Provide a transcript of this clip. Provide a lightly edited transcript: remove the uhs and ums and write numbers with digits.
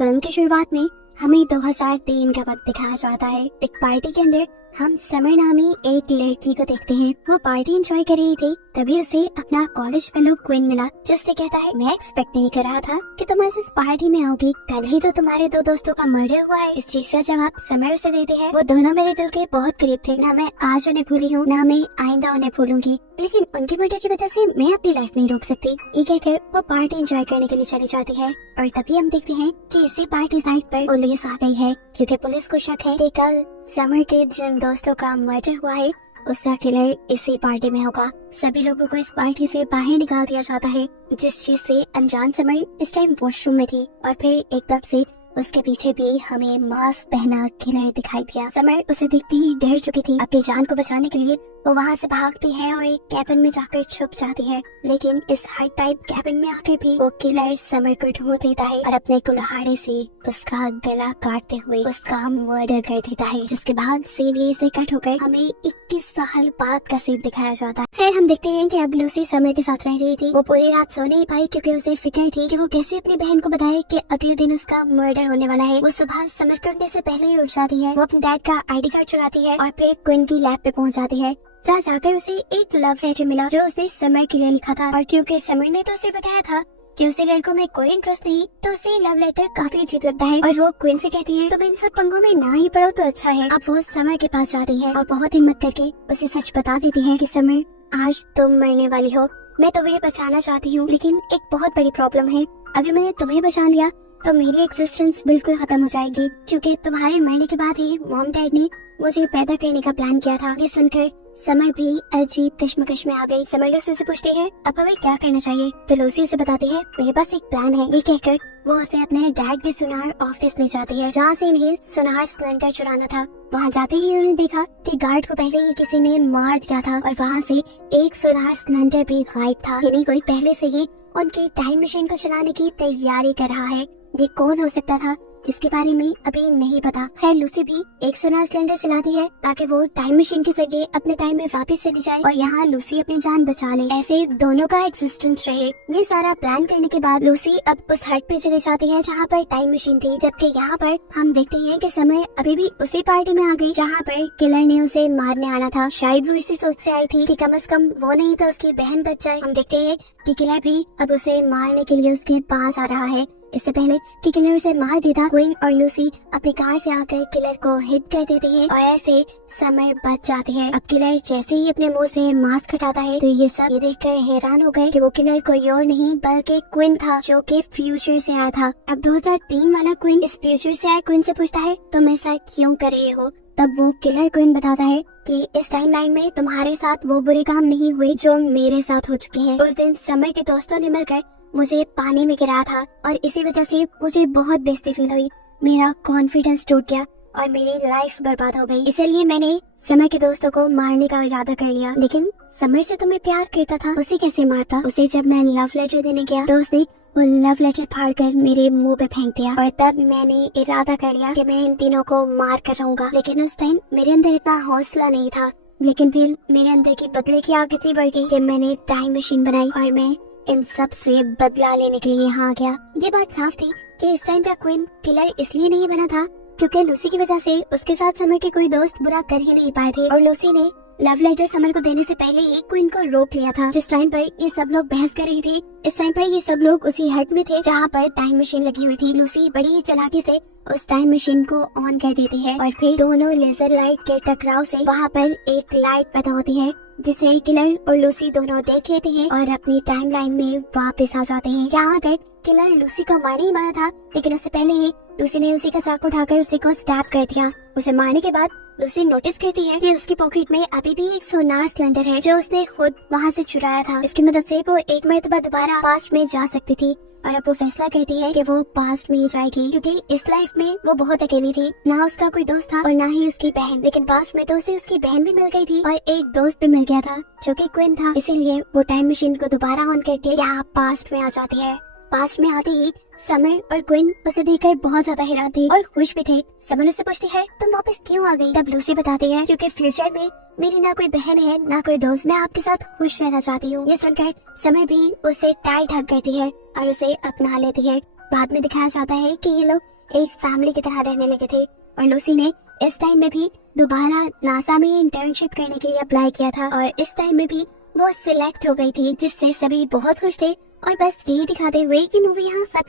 Film की शुरुआत में हमें 2003 का वक्त दिखाया जाता है। एक पार्टी के अंदर हम समर नामी एक लड़की को देखते हैं। वो पार्टी एंजॉय कर रही थी, तभी उसे अपना कॉलेज फेलो क्विन मिला, जिससे कहता है मैं एक्सपेक्ट नहीं कर रहा था कि तुम आज इस पार्टी में आओगी। कल ही तो तुम्हारे दो दोस्तों का मर्डर हुआ है। इस चीज का जवाब समर उसे देते हैं। वो दोनों मेरे दिल के बहुत करीब थे। ना मैं आज उन्हें भूली हूँ, ना मैं आइंदा उन्हें भूलूंगी, लेकिन उनके मर्डर की वजह से मैं अपनी लाइफ नहीं रोक सकती। ये कहकर वो पार्टी एंजॉय करने के लिए चली जाती है और तभी हम देखते हैं कि इसी पार्टी साइट पर पुलिस आ गई है, क्योंकि पुलिस को शक है कि कल समर के जिन दोस्तों का मर्डर हुआ है उसका किलर इसी पार्टी में होगा। सभी लोगों को इस पार्टी से बाहर निकाल दिया जाता है, जिस चीज से अनजान समर इस टाइम वॉशरूम में थी और फिर एकदम से उसके पीछे भी हमें मास्क पहना किलर दिखाई दिया। समर उसे देखती ही डर चुकी थी। अपनी जान को बचाने के लिए वो वहाँ से भागती है और एक कैबिन में जाकर छुप जाती है, लेकिन इस हाइट टाइप कैबिन में आकर भी वो किलर समर को ढूंढ लेता है और अपने कुल्हाड़े से उसका गला काटते हुए उसका मर्डर कर देता है। जिसके बाद सीन यहीं से कट होकर हमें 21 साल बाद का सीन दिखाया जाता है। फिर हम देखते हैं कि अब लूसी समर के साथ रह रही थी। वो पूरी रात सो नहीं पाई क्योंकि उसे फिक्र थी कि वो कैसे अपनी बहन को बताए कि अगले दिन उसका मर्डर होने वाला है। वो सुबह समर के उठने से पहले ही उठ जाती है। वो अपने डैड का ID कार्ड चुराती है और फिर क्विन की लैब पे पहुंच जाती है, जहाँ जाकर उसे एक लव लेटर मिला जो उसने समर के लिए लिखा था। और क्योंकि समर ने तो उसे बताया था कि उसे लड़कों में कोई इंटरेस्ट नहीं, तो उसे लव लेटर काफी अजीब लगता है और वो क्वीन से कहती है तुम इन सब पंगों में ना ही पढ़ो तो अच्छा है। अब वो समर के पास जाती है और बहुत हिम्मत करके उसे सच बता देती है कि समर आज तुम मरने वाली हो। मैं तुम्हें बचाना चाहती हूँ, लेकिन एक बहुत बड़ी प्रॉब्लम है। अगर मैंने तुम्हें बचा लिया तो मेरी एग्जिस्टेंस बिल्कुल खत्म हो जाएगी, क्योंकि तुम्हारे मरने के बाद ही मॉम डैड ने मुझे पैदा करने का प्लान किया था। ये सुनकर समर भी अजीब कश्मकश में आ गई। समर लूसी से पूछती है अब हमें क्या करना चाहिए, तो लूसी उसे बताती है मेरे पास एक प्लान है। ये कहकर वो उसे अपने डैड के सुनार ऑफिस ले जाती है, जहाँ से इन्हें सुनार सिलेंडर चुराना था। वहाँ जाते ही उन्होंने देखा कि गार्ड को पहले ही किसी ने मार दिया था और वहाँ से एक सुनार सिलेंडर भी गायब था। यानी कोई पहले से ही उनकी टाइम मशीन को चलाने की तैयारी कर रहा है। ये कौन हो सकता था इसके बारे में अभी नहीं पता। खैर लूसी भी एक सुनार सिलेंडर चलाती है ताकि वो टाइम मशीन के जरिए अपने टाइम में वापस चली जाए और यहाँ लूसी अपनी जान बचा ले, ऐसे दोनों का एग्जिस्टेंस रहे। ये सारा प्लान करने के बाद लूसी अब उस हट पे चली जाती है जहाँ पर टाइम मशीन थी, जबकि यहाँ पर हम देखते हैं कि समय अभी भी उसी पार्टी में आ गई जहाँ पर किलर ने उसे मारने आना था। शायद वो इसी सोच से आई थी कि कम से कम वो नहीं तो उसकी बहन बच जाए। हम देखते हैं कि किलर भी अब उसे मारने के लिए उसके पास आ रहा है। इससे पहले कि किलर उसे मार देता, क्वीन और लूसी अपनी कार से आकर किलर को हिट कर देती है और ऐसे समर बच जाती है। अब किलर जैसे ही अपने मुंह से मास्क हटाता है तो ये सब ये देखकर हैरान हो गए कि वो किलर कोई और नहीं बल्कि क्वीन था, जो कि फ्यूचर से आया था। अब 2003 वाला क्वीन इस फ्यूचर से आया क्वीन से पूछता है तुम ऐसा क्यों कर रहे हो। तब वो किलर क्वीन बताता है कि इस टाइमलाइन में तुम्हारे साथ वो बुरे काम नहीं हुए जो मेरे साथ हो चुके हैं। उस दिन समर के दोस्तों ने मिलकर मुझे पानी में गिराया था और इसी वजह से मुझे बहुत बेइज्जती फील हुई। मेरा कॉन्फिडेंस टूट गया और मेरी लाइफ बर्बाद हो गई। इसलिए मैंने समर के दोस्तों को मारने का इरादा कर लिया। लेकिन समर से तो मैं प्यार करता था, उसे कैसे मारता। उसे जब मैं लव लेटर देने गया तो उसने वो लव लेटर फाड़कर मेरे मुंह पे फेंक दिया और तब मैंने इरादा कर लिया कि मैं इन तीनों को मार कर रहूंगा। लेकिन उस टाइम मेरे अंदर इतना हौसला नहीं था। लेकिन फिर मेरे अंदर की बदले की आग इतनी बढ़ गई कि मैंने टाइम मशीन बनाई और मैं इन सब से बदला लेने के लिए यहाँ आ गया। ये बात साफ थी कि इस टाइम का क्वीन किलर इसलिए नहीं बना था क्योंकि लूसी की वजह से उसके साथ समर के कोई दोस्त बुरा कर ही नहीं पाए थे और लूसी ने लव लेटर समर को देने से पहले ही क्वीन को रोक लिया था। जिस टाइम पर ये सब लोग बहस कर रही थी, इस टाइम पर ये सब लोग उसी हट में थे जहाँ पर टाइम मशीन लगी हुई थी। लूसी बड़ी ही चालाकी से उस टाइम मशीन को ऑन कर देती है और फिर दोनों लेजर लाइट के टकराव से वहाँ पर एक लाइट पैदा होती है, जिसे किलर और लूसी दोनों देख लेते हैं और अपनी टाइमलाइन में वापस आ जाते हैं। यहाँ आकर किलर लूसी को मारने ही वाला था, लेकिन उससे पहले ही लूसी ने उसी का चाकू उठाकर उसी को स्टैब कर दिया। उसे मारने के बाद लूसी नोटिस करती है कि उसकी पॉकेट में अभी भी एक सोनार सिलेंडर है जो उसने खुद वहाँ से चुराया था। इसकी मदद से वो एक मर्तबा दोबारा पास्ट में जा सकती थी और अब वो फैसला करती है कि वो पास्ट में ही जाएगी, क्योंकि इस लाइफ में वो बहुत अकेली थी। ना उसका कोई दोस्त था और ना ही उसकी बहन, लेकिन पास्ट में तो उसे उसकी बहन भी मिल गई थी और एक दोस्त भी मिल गया था जो कि क्वीन था। इसीलिए वो टाइम मशीन को दोबारा ऑन करके यहाँ पास्ट में आ जाती है। पास्ट में आते ही समर और क्वीन उसे देखकर बहुत ज्यादा हैरान थे और खुश भी थे। समर उससे पूछती है तुम वापस क्यों आ गई। तब लूसी बताती है क्योंकि फ्यूचर में मेरी ना कोई बहन है ना कोई दोस्त, मैं आपके साथ खुश रहना चाहती हूँ। ये सुनकर समर भी उसे टाइट हग करती है और उसे अपना लेती है। बाद में दिखाया जाता है कि ये लोग एक फैमिली की तरह रहने लगे थे और लूसी ने इस टाइम में भी दोबारा नासा में इंटर्नशिप करने के लिए अप्लाई किया था और इस टाइम में भी वो सिलेक्ट हो गई थी, जिससे सभी बहुत खुश थे। और बस ये दिखाते हुए कि मूवी यहाँ खत्म